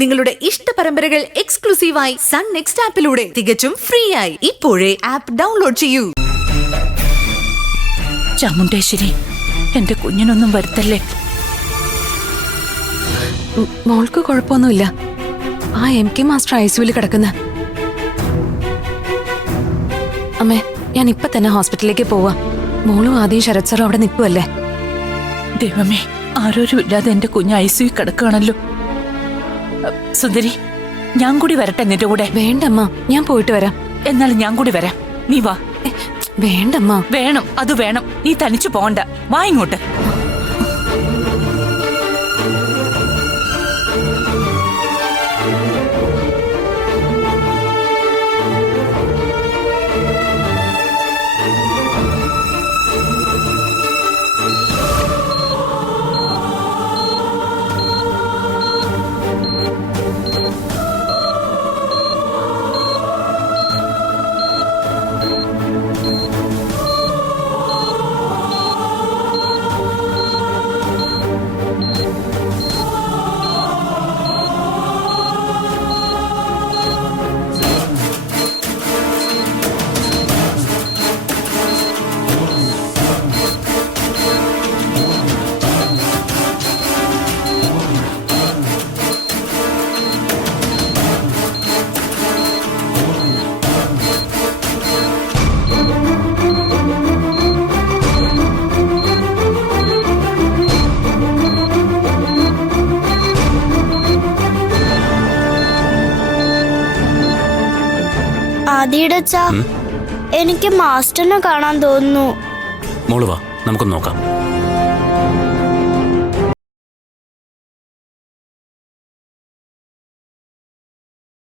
നിങ്ങളുടെ ഇഷ്ട പരമ്പരകൾ എക്സ്ക്ലൂസീവായി സൺ നെക്സ്റ്റ് ആപ്പിലൂടെ തികച്ചും ഫ്രീ ആയി ഇപ്പോഴേ ആപ്പ് ഡൗൺലോഡ് ചെയ്യൂ. ചാമുണ്ടേശ്വരി, എന്റെ കുഞ്ഞിനൊന്നും വരുത്തല്ലേ. മോൾക്ക് കുഴപ്പമൊന്നുമില്ല. ആ MK മാസ്റ്റർ ICUവിൽ കിടക്കുന്ന. അമ്മേ, ഞാൻ ഇപ്പൊ തന്നെ ഹോസ്പിറ്റലിലേക്ക് പോവാ. മോളും ആദ്യം ശരത് സാറും അവിടെ നിൽക്കുവല്ലേ. ദൈവമേ, ആരോരും ഇല്ലാതെ എന്റെ കുഞ്ഞ് ICU കിടക്കുകയാണല്ലോ. സുന്ദരി, ഞാൻ കൂടി വരട്ടെ നിന്റെ കൂടെ? വേണ്ടമ്മ, ഞാൻ പോയിട്ട് വരാം. എന്നാൽ ഞാൻ കൂടി വരാം, നീ വാ. വേണ്ടമ്മ. വേണം, അത് വേണം. നീ തനിച്ചു പോണ്ട, വാ ഇങ്ങോട്ട്. ആദിയുടെ എനിക്ക് മാസ്റ്ററിനെ കാണാൻ തോന്നുന്നു. മോള് വാ, നമുക്കൊന്ന് നോക്കാം.